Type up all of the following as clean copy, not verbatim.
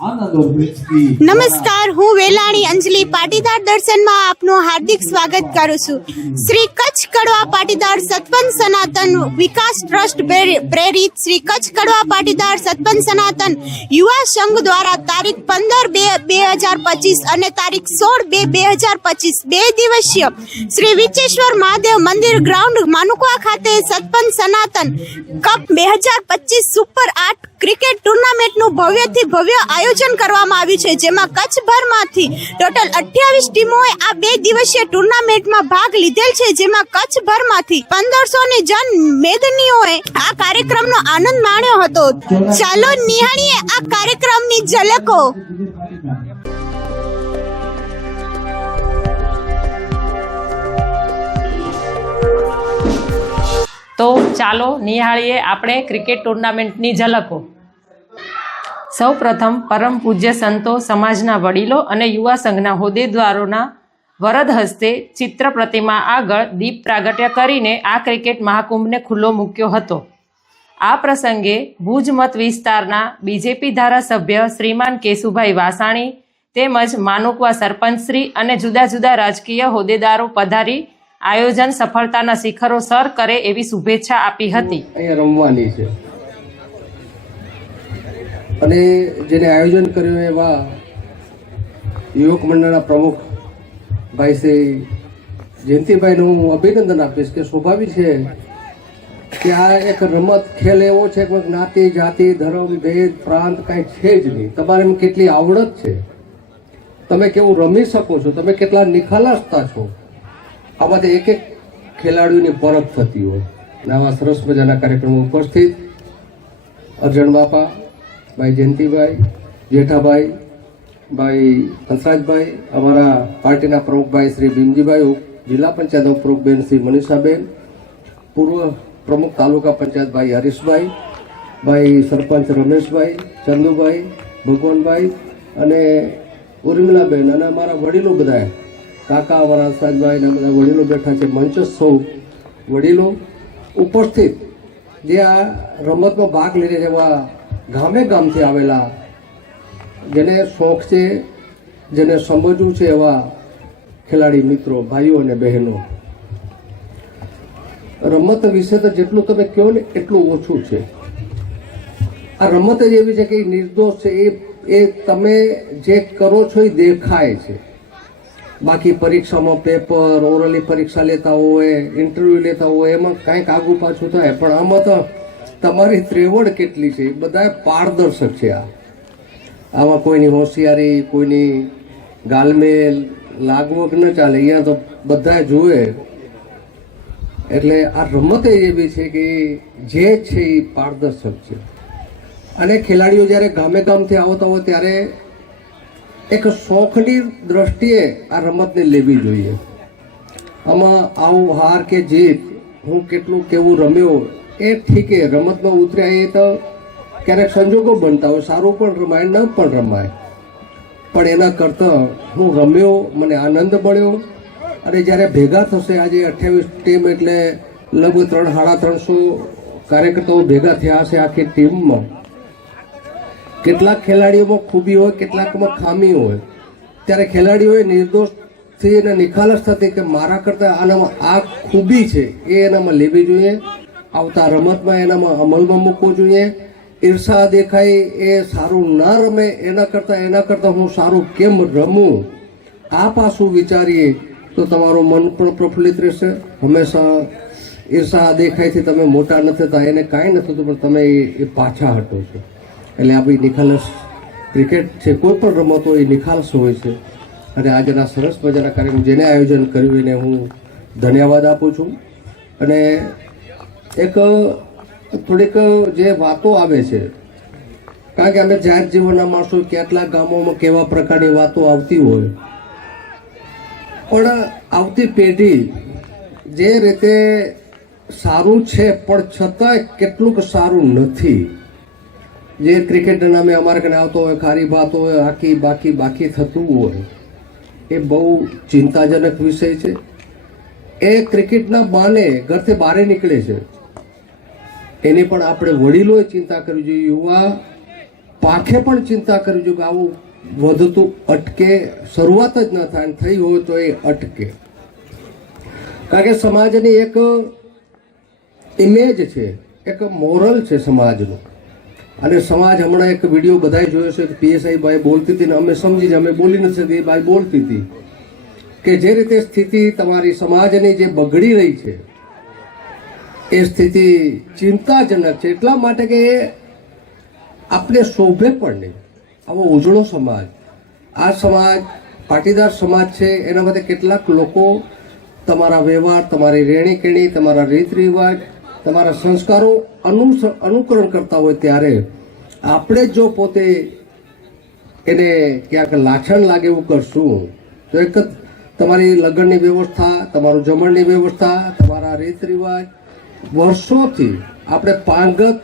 નમસ્કાર, હું વેલાણી અંજલિ પાટીદાર દર્શનમાં આપનું હાર્દિક સ્વાગત કરું છું. શ્રી કચ્છ કડવા પાટીદાર સતપંથ સનાતન વિકાસ ટ્રસ્ટ પ્રેરિત શ્રી કચ્છ કડવા પાટીદાર સતપંથ સનાતન યુવા સંઘ દ્વારા તારીખ 15/2/2025 અને તારીખ 16/2/2025 બે દિવસીય શ્રી વિચેશ્વર મહાદેવ મંદિર ગ્રાઉન્ડ માનુકવા ખાતે સતપંથ સનાતન કપ 2025 સુપર 8 ક્રિકેટ ટુર્નામેન્ટનું ભવ્યથી ભવ્ય આયોજન કરવામાં આવ્યું છે, જેમાં કચ્છભરમાંથી ટોટલ 28 ટીમોએ આ બે દિવસીય ટુર્નામેન્ટમાં ભાગ લીધેલ છે, જેમાં કચ્છભરમાંથી 1500 જન મેદનીઓએ આ કાર્યક્રમનો આનંદ માણ્યો હતો. ચાલો નિહાળીએ આ કાર્યક્રમની ઝલકો. તો ચાલો નિહાળીએ આપણે ક્રિકેટ ટુર્નામેન્ટની ઝલકો. સૌપ્રથમ પરમ પૂજ્ય સંતો, સમાજના વડીલો અને યુવા સંઘના હોદ્દેદારોના વરદ હસ્તે ચિત્ર પ્રતિમા આગળ દીપ પ્રાગટ્ય કરીને આ ક્રિકેટ મહાકુંભને ખુલ્લો મૂક્યો હતો. આ પ્રસંગે ભુજ મત વિસ્તારના બીજેપી ધારાસભ્ય શ્રીમાન કેશુભાઈ વાસાણી તેમજ માનુકવા સરપંચશ્રી અને જુદા જુદા રાજકીય હોદ્દેદારો પધારી આયોજન સફળતાના શિખરો સર કરે એવી શુભેચ્છા આપી હતી. અહીંયા રમવાની છે અને જેને આયોજન કર્યું એવા યુવક મંડળના પ્રમુખ ભાઈ શ્રી જયંતિભાઈને હું અભિનંદન આપીશ કે સ્વાભાવિક છે કે આ એક રમત ખેલ એવો છે કે જ્ઞાતિ, જાતિ, ધર્મ, ભેદ, પ્રાંત કાંઈ છે જ નહીં. તમારે એમ કેટલી આવડત છે, તમે કેવું રમી શકો છો, તમે કેટલા નિખાલસતા છો, આમાંથી એક એક ખેલાડીઓની પરખ થતી હોય. અને આવા સરસ મજાના કાર્યક્રમો ઉપસ્થિત અર્જણ બાપા, ભાઈ જયંતિભાઈ, જેઠાભાઈ, ભાઈ હંસરાજભાઈ, અમારા પાર્ટીના પ્રમુખભાઈ શ્રી ભીમજીભાઈ, જિલ્લા પંચાયત પ્રમુખબેન શ્રી મનીષાબેન, પૂર્વ પ્રમુખ તાલુકા પંચાયત ભાઈ હરીશભાઈ, ભાઈ સરપંચ રમેશભાઈ, ચંદુભાઈ, ભગવાનભાઈ અને ઉર્મિલાબેન અને અમારા વડીલો બધા કાકા, અમારા હંસરાજભાઈ અને બધા વડીલો બેઠા છે. મંચ સૌ વડીલો ઉપસ્થિત જે આ રમતમાં ભાગ લઈ રહ્યા છે એવા ગામે ગામથી આવેલા, જેને શોખ છે, જેને સમજવું છે એવા ખેલાડી મિત્રો, ભાઈઓ અને બહેનો. રમત વિશે તો જેટલું તમે કહો ને એટલું ઓછું છે. આ રમત જ એવી છે કે એ નિર્દોષ છે. એ તમે જે કરો છો એ દેખાય છે. બાકી પરીક્ષામાં પેપર, ઓરલી પરીક્ષા લેતા હોય, ઇન્ટરવ્યૂ લેતા હોય, એમાં કાંઈક આગું પાછું થાય, પણ આમાં તો તમારી ત્રેવડ કેટલી છે એ બધા પારદર્શક છે. આમાં કોઈની હોશિયારી, કોઈની ગાલમેલ લાગવગ ન ચાલે, અહીંયા તો બધા જુએ. એટલે આ રમત એવી છે કે જે છે એ પારદર્શક છે. અને ખેલાડીઓ જ્યારે ગામે ગામથી આવતા હોય ત્યારે એક શોખની દ્રષ્ટિએ આ રમતને લેવી જોઈએ. આમાં આવું હાર કે જીત, હું કેટલું કેવું રમ્યો એ ઠીકે, રમતમાં ઉતર્યા એ તો ક્યારેક સંજોગો બનતા હોય, સારું પણ રમાય, ન પણ રમાય, પણ એના કરતાં હું રમ્યો, મને આનંદ મળ્યો. અને જ્યારે ભેગા થશે, આજે 28 ટીમ એટલે લગભગ 300-350 કાર્યકર્તાઓ ભેગા થયા હશે આખી ટીમમાં. કેટલાક ખેલાડીઓમાં ખૂબી હોય, કેટલાકમાં ખામી હોય, ત્યારે ખેલાડીઓએ નિર્દોષથી અને નિખાલસ થતી કે મારા કરતાં આનામાં આ ખૂબી છે એ એનામાં લેવી જોઈએ, આવતા રમતમાં એનામાં અમલમાં મૂકવું જોઈએ. ઈર્ષા દેખાય એ સારું ના રમે, એના કરતાં હું સારું કેમ રમું, આ પાછું વિચારીએ તો તમારું મન પણ પ્રફુલ્લિત રહેશે. હંમેશા ઈર્ષા દેખાયથી તમે મોટા નથી થતા, એને કાંઈ નથી થતું, પણ તમે એ પાછા હટો છો. એટલે આ બી નિખાલસ ક્રિકેટ છે, કોઈ પણ રમત હોય એ નિખાલસ હોય છે. અને આજના સરસ મજાના કાર્યક્રમ જેને આયોજન કર્યું એને હું ધન્યવાદ આપું છું. અને એક થોડીક જે વાતો આવે છે, કારણ કે અમે જાહેર જીવનના માણસો, કેટલાક ગામોમાં કેવા પ્રકારની વાતો આવતી હોય, પણ આવતી પેઢી જે રીતે સારું છે પણ છતાંય કેટલુંક સારું નથી. જે ક્રિકેટના નામે અમારે કને આવતો હોય, ખારી ભાત હોય, આખી બાકી થતું હોય, એ બહુ ચિંતાજનક વિષય છે. એ ક્રિકેટના બાને ઘરથી બહાર નીકળે છે, એની પણ આપણે વડીલોએ ચિંતા કરવી જોઈએ. યુવા પાખે પણ ચિંતા કરવી જોઈએ કે આવું વધતું અટકે, શરૂઆત જ ન થાય, થઈ હોય તો એ અટકે. કારણ કે સમાજની એક ઇમેજ છે, એક મોરલ છે સમાજનું. અને સમાજ હમણાં એક વિડીયો બધાએ જોયો છે કે પીએસઆઈ બાઈ બોલતી હતી ને અમે સમજી અમે બોલી નથી શકતી, એ બાઈ બોલતી હતી કે જે રીતે સ્થિતિ તમારી સમાજની જે બગડી રહી છે એ સ્થિતિ ચિંતાજનક છે. એટલા માટે કે આપણે શોભે પણ નહીં આવો ઉજળો સમાજ. આ સમાજ પાટીદાર સમાજ છે, એના માટે કેટલાક લોકો તમારા વ્યવહાર, તમારી રહેણી કહેણી, તમારા રીત રિવાજ, તમારા સંસ્કારો અનુકરણ કરતા હોય ત્યારે આપણે જો પોતે એને ક્યાંક લાછણ લાગે એવું કરશું તો એક તમારી લગ્નની વ્યવસ્થા, તમારું જમણની વ્યવસ્થા, તમારા રીત રિવાજ વર્ષોથી આપણે પાંગત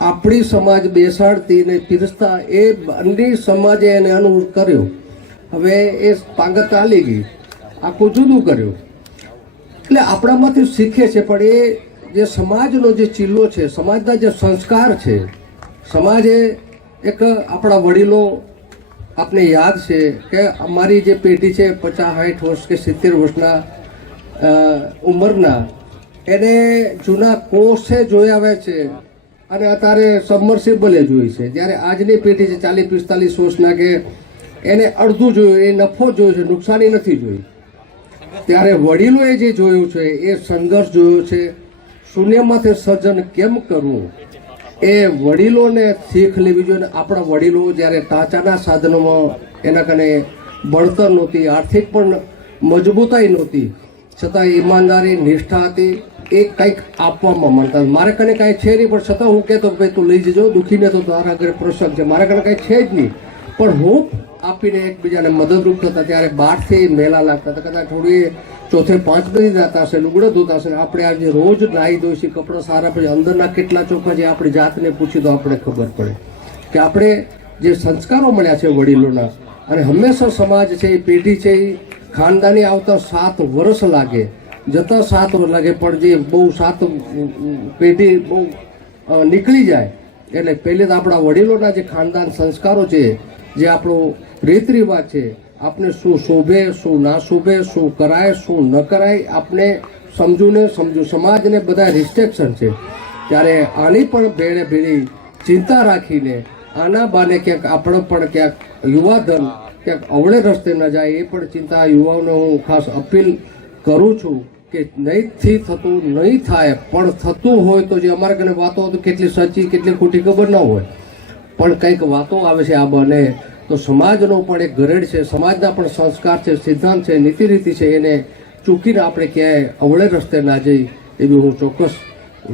આપણી સમાજ બેસાડતી ને પીરસતા એ અન્ય સમાજે એને અનુભવ કર્યો. હવે એ પાંગત ચાલી ગઈ, આખું જુદું કર્યું. એટલે આપણામાંથી શીખે છે, પણ એ જે સમાજનો જે ચીલો છે, સમાજના જે સંસ્કાર છે, સમાજે એક આપણા વડીલો આપને યાદ છે કે અમારી જે પેઢી છે 50-60 વર્ષ કે 70 વર્ષના ઉંમરના, એને જૂના કોષે જોઈ આવે છે અને અત્યારે સબમર્સિબલે જોઈ છે. જ્યારે આજની પેઢી છે 40-45 વર્ષના કે એને અડધું જોયું, એ નફો જોયો છે, નુકસાની નથી જોઈ. ત્યારે વડીલોએ જે જોયું છે એ સંઘર્ષ જોયો છે. શૂન્યમાંથી સર્જન કેમ કરવું એ વડીલોને શીખ લેવી જોઈએ. આપણા વડીલો જ્યારે ટાંચાના સાધનોમાં એના કને બળતર નહોતી, આર્થિક પણ મજબૂતાઈ નહોતી, છતાં ઈમાનદારી, નિષ્ઠા હતી. એ કંઈક આપવામાં માંગતા. મારે કને કાંઈ છે નહીં, પણ છતાં હું કહેતો ભાઈ તું લઈ જજો, દુઃખીને તો તારા ઘરે પ્રસંગ છે, મારા કને કાંઈ છે જ નહીં, પણ હું આપીને એકબીજાને મદદરૂપ થતા. ત્યારે બહારથી મેલા લાગતા હતા, કદાચ થોડી ચોથે પાંચમી જતા હશે, લુગડો ધોતા હશે. આપણે આજે રોજ નાહી ધોઈ છીએ, કપડાં સારા, પછી અંદરના કેટલા ચોખ્ખા છે આપણી જાતને પૂછી તો આપણે ખબર પડે કે આપણે જે સંસ્કારો મળ્યા છે વડીલોના. અને હંમેશા સમાજ છે, એ પેઢી છે, એ ખાનદાની આવતા 7 વર્ષ લાગે, જતા 7 વર્ષ લાગે, પણ જે બહુ 7 પેઢી બહુ નીકળી જાય એટલે પહેલે તો આપણા વડીલોના જે ખાનદાન સંસ્કારો છે, જે આપણો રીત રિવાજ છે, આપણે શું શોભે, શું ના શોભે, શું કરાય, શું ન કરાય, આપણે સમજુ સમાજને બધા રિસ્ટ્રિક્શન છે. ત્યારે આની પણ ભેળે ભેળી ચિંતા રાખીને આના બાને ક્યાંક આપણે પણ ક્યાંક યુવાધન ક્યાંક અવળે રસ્તે ન જાય, એ પણ ચિંતા યુવાઓને હું ખાસ અપીલ કરું છું કે નહીંથી થતું નહીં થાય, પણ થતું હોય તો જે અમારા ઘરે વાતો તો કેટલી સાચી કેટલી ખોટી ખબર ન હોય, પણ કંઈક વાતો આવે છે આ બને તો સમાજનો પણ એક ગરેડ છે, સમાજના પણ સંસ્કાર છે, સિદ્ધાંત છે, નીતિ રીતિ છે, એને ચૂકીને આપણે ક્યાંય અવળે રસ્તે ના જઈ એવી હું ચોક્કસ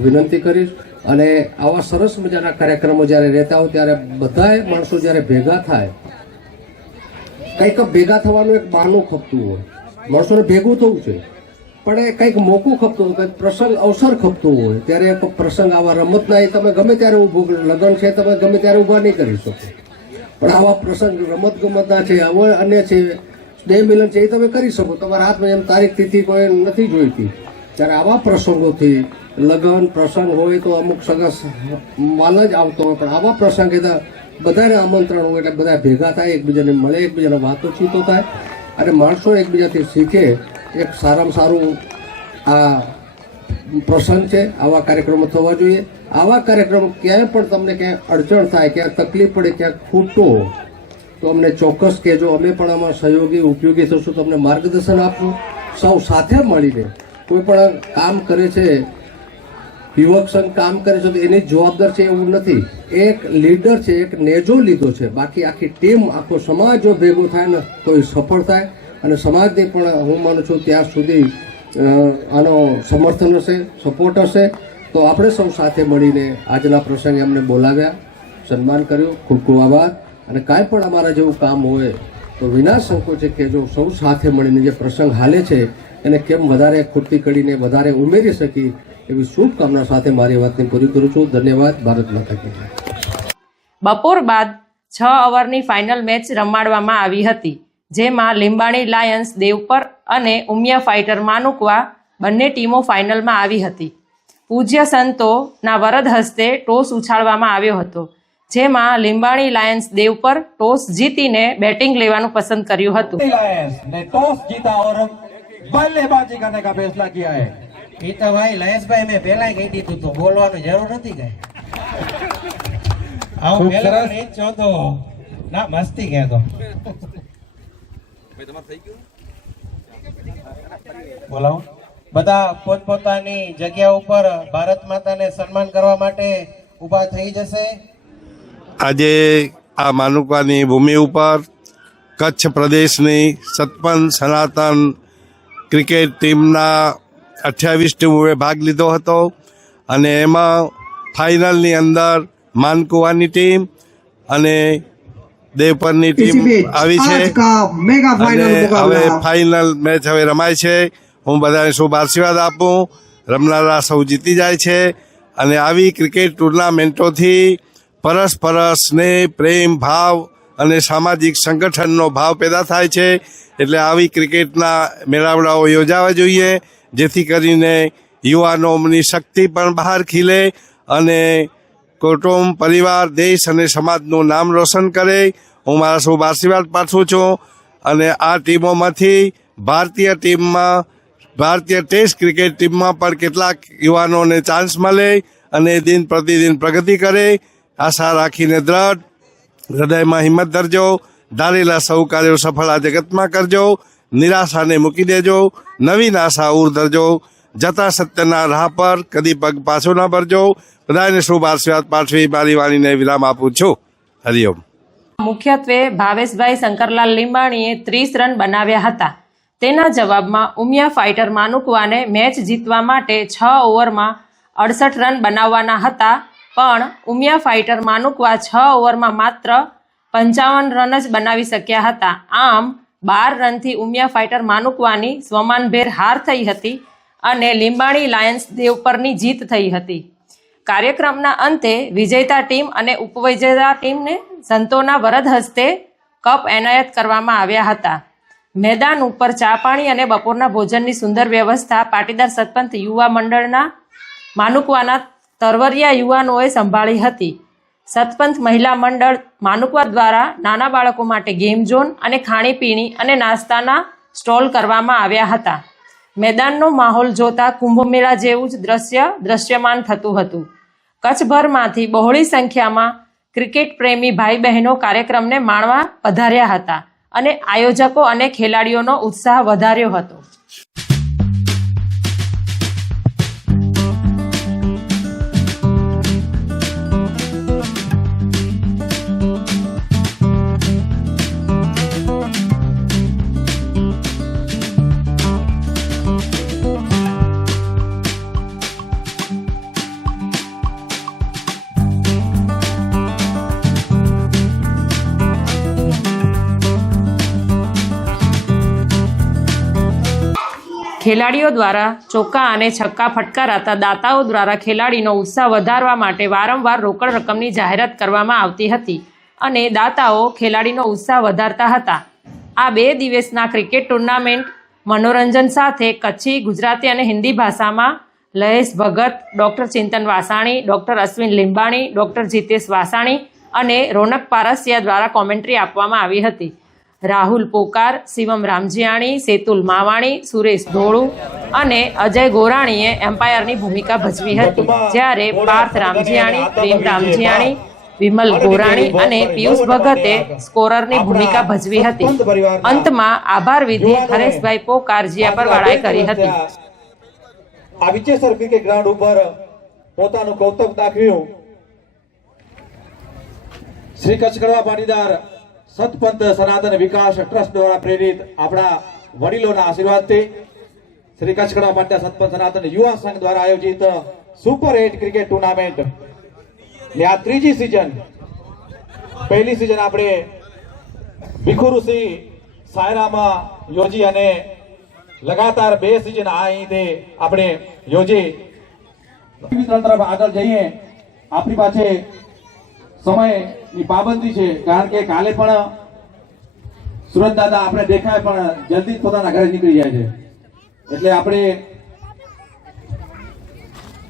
વિનંતી કરીશ. અને આવા સરસ મજાના કાર્યક્રમો જ્યારે રહેતા હોય ત્યારે બધાએ માણસો જ્યારે ભેગા થાય, કંઈક ભેગા થવાનું એક બહાનું ખપતું હોય, માણસોને ભેગું થવું છે, પણ એ કંઈક મોકું ખપતું હોય, કંઈક પ્રસંગ અવસર ખપતું હોય. ત્યારે એક પ્રસંગ આવા રમતના એ તમે ગમે ત્યારે ઊભું, લગ્ન છે તમે ગમે ત્યારે ઊભા નહીં કરી શકો, પણ આવા પ્રસંગ રમત ગમતના છે, આવા અન્ય છે, સ્નેહ મિલન છે, એ તમે કરી શકો. તમારા હાથમાં એમ તારીખ તિથિ કોઈ નથી જોઈતી, ત્યારે આવા પ્રસંગોથી લગ્ન પ્રસંગ હોય તો અમુક સગા માલ જ આવતો હોય, પણ આવા પ્રસંગે બધાને આમંત્રણ હોય એટલે બધા ભેગા થાય, એકબીજાને મળે, એકબીજાને વાતોચીતો થાય અને માણસો એકબીજાથી શીખે. એક સારામાં સારું આ પ્રસંગ છે. આવા કાર્યક્રમો થવા જોઈએ. આવા કાર્યક્રમો ક્યાંય પણ તમને ક્યાંય અડચણ થાય, ક્યાંક તકલીફ પડે, ક્યાંક ખૂટતો તો અમને ચોક્કસ કહેજો. અમે પણ આમાં સહયોગી ઉપયોગી થશું, તમને માર્ગદર્શન આપવું. સૌ સાથે મળીને કોઈ પણ કામ કરે છે, યુવક સંઘ કામ કરે છે તો એની જવાબદાર છે એવું નથી. એક લીડર છે, એક નેજો લીધો છે, બાકી આખી ટીમ, આખો સમાજ જો ભેગો થાય ને તો એ સફળ થાય. અને સમાજની પણ હું માનું છું ત્યાં સુધી આનો સમર્થન હશે, સપોર્ટ હશે. તો આપણે સૌ સાથે મળીને આજના પ્રસંગે અમને બોલાવ્યા, સન્માન કર્યું, ખૂબ ખૂબ આભાર. અને કાંઈ પણ અમારા જેવું કામ હોય તો વિના સંકોચે કહેજો. સૌ સાથે મળીને જે પ્રસંગ હાલે છે એને કેમ વધારે ખૂટતી કરીને વધારે ઉમેરી શકી એવી શુભકામના સાથે મારી વાતને પૂરી કરું છું. ધન્યવાદ. ભારત માતા કી જય. બપોર બાદ 6 ઓવરની ફાઇનલ મેચ રમાડવામાં આવી હતી, જેમાં લીંબાણી લાયન્સ દેવપર અને ઉમિયા ફાઇટર માનુકવા બંને ટીમો ફાઇનલમાં આવી હતી. પૂજ્ય સંતોના વરદ હસ્તે ટોસ ઉછાળવામાં આવ્યો હતો, જેમાં લીંબાણી લાયન્સ देवपर टॉस जीतीने बैटिंग लेવાનું પસંદ કર્યું હતું। लायंस ने टॉस जीता और बल्लेबाजी करने का फैसला किया है। એ તો ભાઈ લયેશભાઈ મેં પહેલા કહી દીધું તો બોલવાની જરૂર નથી કઈ આવું ખૂબ પહેલા સરસ. એ જ છો તો ના મસ્તી કહેતો બોલાવો બધા પોતપોતાની જગ્યા ઉપર ભારત માતાને સન્માન કરવા માટે ઊભા થઈ જશે। આજે આ માનુકાની ભૂમિ ઉપર કચ્છ પ્રદેશની સતપન સનાતન ક્રિકેટ ટીમના 28 ટીમોએ ભાગ લીધો હતો અને એમાં ફાઇનલની અંદર માનકુવાની ટીમ અને દેવપરની ટીમ આવી છે અને હવે ફાઇનલ મેચ હવે રમાય છે। હું બધાને શુભ આશીર્વાદ આપું, રમનારા સૌ જીતી જાય છે અને આવી ક્રિકેટ ટુર્નામેન્ટોથી પરસ્પર સ્નેહ, પ્રેમ ભાવ અને સામાજિક સંગઠનનો ભાવ પેદા થાય છે। એટલે આવી ક્રિકેટના મેળાવડાઓ યોજાવા જોઈએ જેથી કરીને યુવાનોની શક્તિ પણ બહાર ખીલે અને કુટુંબ, પરિવાર, દેશ અને સમાજનું નામ રોશન કરે। હું મારા શુભ આશીર્વાદ પાઠવું છું અને આ ટીમોમાંથી ભારતીય ટેસ્ટ ક્રિકેટ ટીમમાં પણ કેટલાક યુવાનોને ચાન્સ મળે અને દિન પ્રતિદિન પ્રગતિ કરે। આશા રાખીને દ્રઢ હૃદયમાં હિંમત ધરજો, ધારેલા સૌ કાર્યો સફળ આ જગતમાં કરજો, નિરાશાને મૂકી દેજો, નવીન આશા ઉર ધરજો, જતા સત્યના રાહ પર કદી પગ પાછો ન ભરજો। બધાને શુભ આશીર્વાદ પાઠવી મારી વાણીને વિરામ આપું છું। હરિઓમ। મુખ્યત્વે ભાવેશભાઈ શંકરલાલ લીંબાણીએ 30 રન બનાવ્યા હતા। તેના જવાબમાં ઉમિયા ફાઇટર માનુકવાને મેચ જીતવા માટે 6 ઓવરમાં 68 રન બનાવવાના હતા, પણ ઉમિયા ફાઇટર માનુકવા 6 ઓવરમાં માત્ર 55 રન જ બનાવી શક્યા હતા। આમ 12 રનથી ઉમિયા ફાઇટર માનુકવાની સ્વમાનભેર હાર થઈ હતી અને લીંબાણી લાયન્સ દેવપરની જીત થઈ હતી। કાર્યક્રમના અંતે વિજેતા ટીમ અને ઉપવિજેતા ટીમને સંતોના વરદ હસ્તે કપ એનાયત કરવામાં આવ્યા હતા। મેદાન ઉપર ચા પાણી અને બપોરના ભોજનની સુંદર વ્યવસ્થા પાટીદાર સતપંથ યુવા મંડળના માનુકવાના તરવરિયા યુવાનોએ સંભાળી હતી। સતપંથ મહિલા મંડળ માનુકવા દ્વારા નાના બાળકો માટે ગેમ ઝોન અને ખાણીપીણી અને નાસ્તાના સ્ટોલ કરવામાં આવ્યા હતા। મેદાનનો માહોલ જોતા કુંભમેળા જેવું જ દ્રશ્યમાન થતું હતું। કચ્છભરમાંથી બહોળી સંખ્યામાં ક્રિકેટ પ્રેમી ભાઈ બહેનો કાર્યક્રમને માણવા પધાર્યા હતા અને આયોજકો અને ખેલાડીઓનો ઉત્સાહ વધાર્યો હતો। ખેલાડીઓ દ્વારા ચોક્કા અને છક્કા ફટકારાતા દાતાઓ દ્વારા ખેલાડીનો ઉત્સાહ વધારવા માટે વારંવાર રોકડ રકમની જાહેરાત કરવામાં આવતી હતી અને દાતાઓ ખેલાડીનો ઉત્સાહ વધારતા હતા। આ 2 દિવસના ક્રિકેટ ટુર્નામેન્ટ મનોરંજન સાથે કચ્છી, ગુજરાતી અને હિન્દી ભાષામાં લયેશ ભગત, ડૉક્ટર ચિંતન વાસાણી, ડૉક્ટર અશ્વિન લીંબાણી, ડૉક્ટર જીતેશ વાસાણી અને રોનક પારસિયા દ્વારા કોમેન્ટ્રી આપવામાં આવી હતી। રાહુલ પોકાર, શિવમ રામજીયાણી, સેતુલ માવાણી, સુરેશ ધોળુ અને અજય ગોરાણીએ એમ્પાયરની ભૂમિકા ભજવી હતી, જ્યારે પાર્થ રામજીયાણી, પ્રેમ રામજીયાણી, વિમલ ગોરાણી અને પિયુષ ભગતે સ્કોરરની ભૂમિકા ભજવી હતી। અંતમાં આભાર વિધિ હરેશભાઈ પોકાર જીયાપરવાળાએ કરી હતી। આ વિચેસર ક્રિકેટ ગ્રાઉન્ડ ઉપર પોતાનું કૌતક દાખવ્યું શ્રી કચ્છ કડવા પાટીદાર સતપંથ સનાતન વિકાસ ટ્રસ્ટ દ્વારા પ્રેરિત આપણા વડીલોના આશીર્વાદથી શ્રી કચ્છ કડવા પાટીદાર સતપંથ સનાતન યુવા સંઘ દ્વારા આયોજિત સુપર 8 ક્રિકેટ ટુર્નામેન્ટ ની આ ત્રીજી સિઝન। પહેલી સિઝન આપણે ભીખુરુસિંહ સાયરામાં યોજી અને લગાતાર 2 સિઝન આ અહીંથી આપણે યોજી વિતરણ તરફ આગળ જઈએ। આપણી પાસે સમયની પાબંદી છે, કારણ કે કાલે પણ સુરત દાદા આપણે દેખાય પણ જલ્દી પોતાના ઘરે નીકળી જાય છે, એટલે આપણે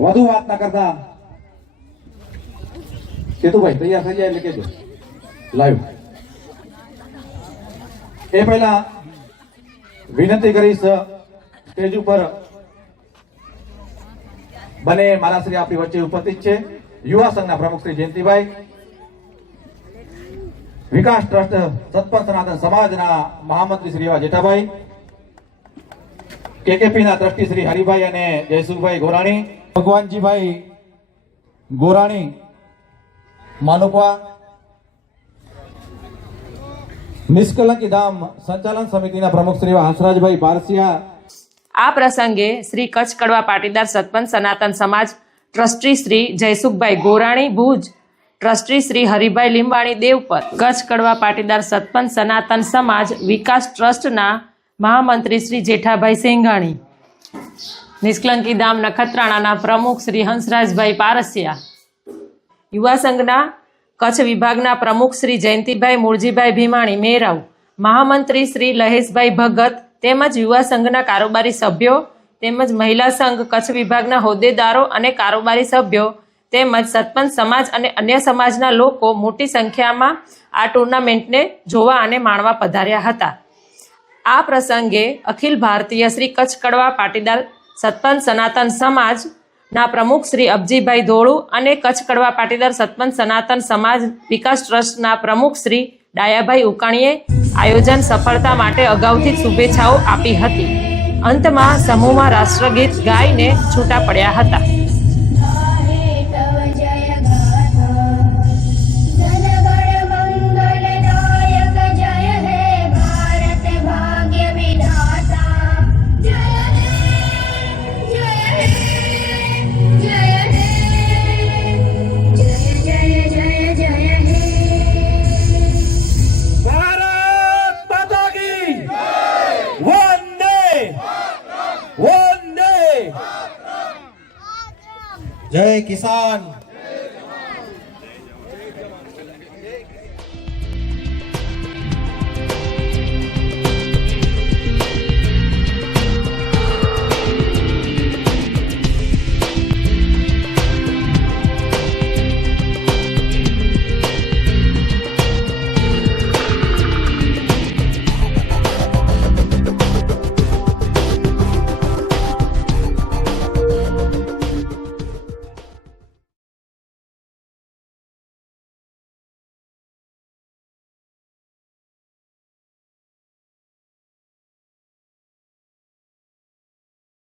વધુ વાત ના કરતા કેતુભાઈ તૈયાર થઈ જાય એટલે કહેજો લાઈવ. એ પહેલા વિનંતી કરીશ સ્ટેજ ઉપર બને મારા શ્રી આપણી વચ્ચે ઉપસ્થિત છે યુવા સંઘના પ્રમુખ શ્રી જયંતિભાઈ, વિકાસ ટ્રસ્ટ સતપંથ સનાતન સમાજના મહામંત્રી શ્રી એવા જેઠાભાઈ, કેકેપી ના ટ્રસ્ટી શ્રી હરિભાઈ અને જયસુખભાઈ ગોરાણી, ભગવાનજીભાઈ ગોરાણી માનુકવા, નિષ્કલંકી ધામ સંચાલન સમિતિના પ્રમુખ શ્રી હંસરાજભાઈ બારસિયા. આ પ્રસંગે શ્રી કચ્છ કડવા પાટીદાર સતપંથ સનાતન સમાજ ટ્રસ્ટી શ્રી જયસુખભાઈ ગોરાણી ભુજ, ટ્રસ્ટી શ્રી હરિભાઈ લીંબાણી દેવપર, કચ્છ કડવા પાટીદાર સતપંથ સનાતન સમાજ વિકાસ ટ્રસ્ટના મહામંત્રી શ્રી જેઠાભાઈ સેંઘાણી, નિષ્કલંકી ધામ નખત્રાણાના પ્રમુખ શ્રી હંસરાજભાઈ પારસિયા, યુવા સંઘના કચ્છ વિભાગના પ્રમુખ શ્રી જયંતિભાઈ મૂળજીભાઈ ભીમાણી મેરાવ, મહામંત્રી શ્રી લહેશભાઈ ભગત તેમજ યુવા સંઘના કારોબારી સભ્યો તેમજ મહિલા સંઘ કચ્છ વિભાગના હોદ્દેદારો અને કારોબારી સભ્યો તેમજ સતપંથ સમાજ અને અન્ય સમાજના લોકો મોટી સંખ્યામાં આ ટુર્નામેન્ટને જોવા અને માણવા પધાર્યા હતા. આ પ્રસંગે અખિલ ભારતીય શ્રી કચ્છ કડવા પાટીદાર સતપંથ સનાતન સમાજના પ્રમુખ શ્રી અબજીભાઈ ધોળુ અને કચ્છ કડવા પાટીદાર સતપંથ સનાતન સમાજ વિકાસ ટ્રસ્ટના પ્રમુખ શ્રી ડાયાભાઈ ઉકાણીએ આયોજન સફળતા માટે અગાઉથી શુભેચ્છાઓ આપી હતી. અંતમાં સમૂહમાં રાષ્ટ્રગીત ગાઈને છૂટા પડ્યા હતા. જય કિસાન.